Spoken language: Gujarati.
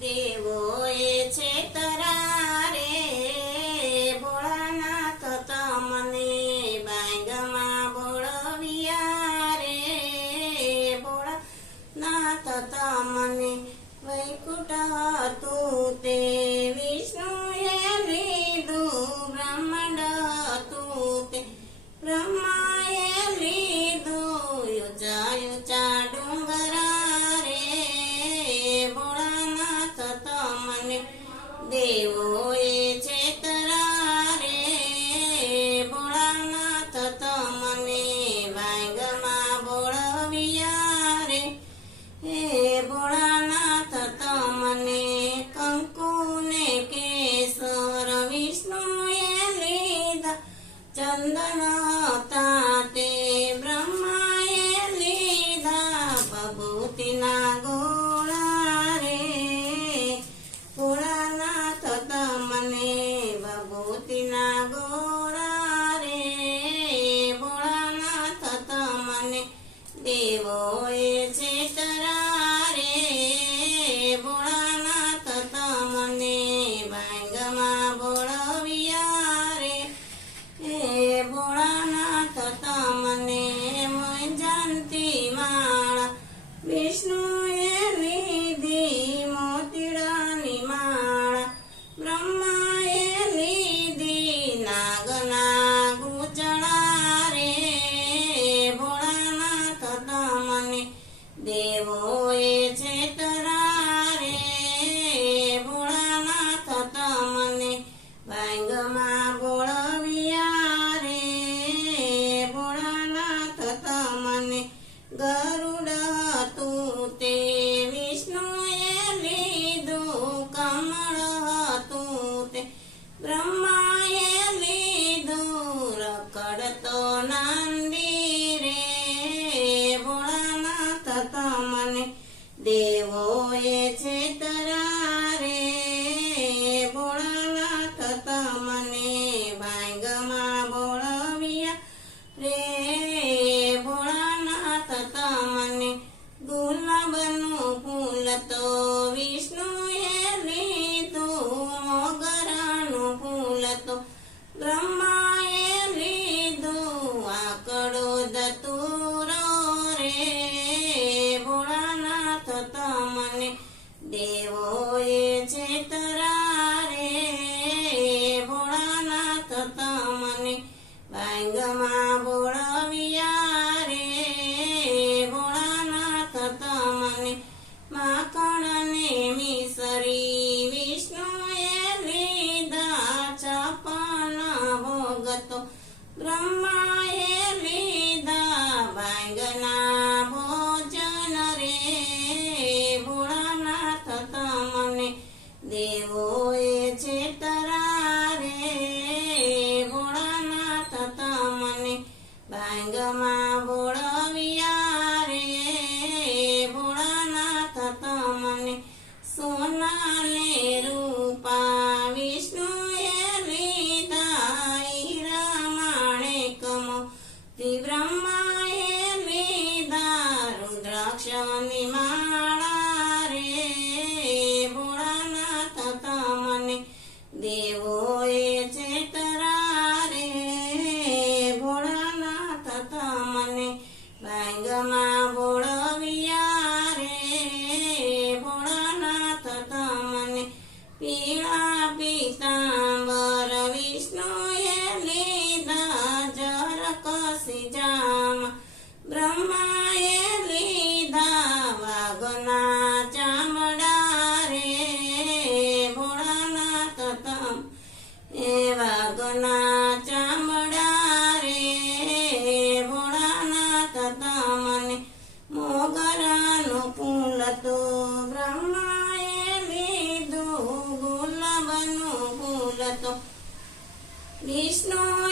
દેવો ચંદન તાતે બ્રહ્માએ લીધા ભભૂતિના ગોળા રે ભોળાનાથ તમને ભભૂતિના ગોળા રે ભોળાનાથ દેવો ભાંગમાં બોળવિયા રે ભોળાનાથ તમને ગરુડ હતું તે વિષ્ણુએ લીધું, કમળ હતું તે બ્રહ્માએ લીધું રખડતો નંદી રે, ભોળાનાથ તમને દેવો રે ભોળાનાથ તમને દેવો એ છે ભોળાનાથ તમને ભાંગમાં બોળવિયા રે ભોળાનાથ તમને માખણ ને મિસરી વિષ્ણુએ લીધા. છપન ભોગતો બ્રહ્માએ લીધા. ભાંગના ભૂડાના ચામડા રે ભૂડાના થતા મને મોગરાનું ફૂલ તો બ્રહ્માએ લીધું ગુલાબનું ફૂલ તો વિષ્ણુ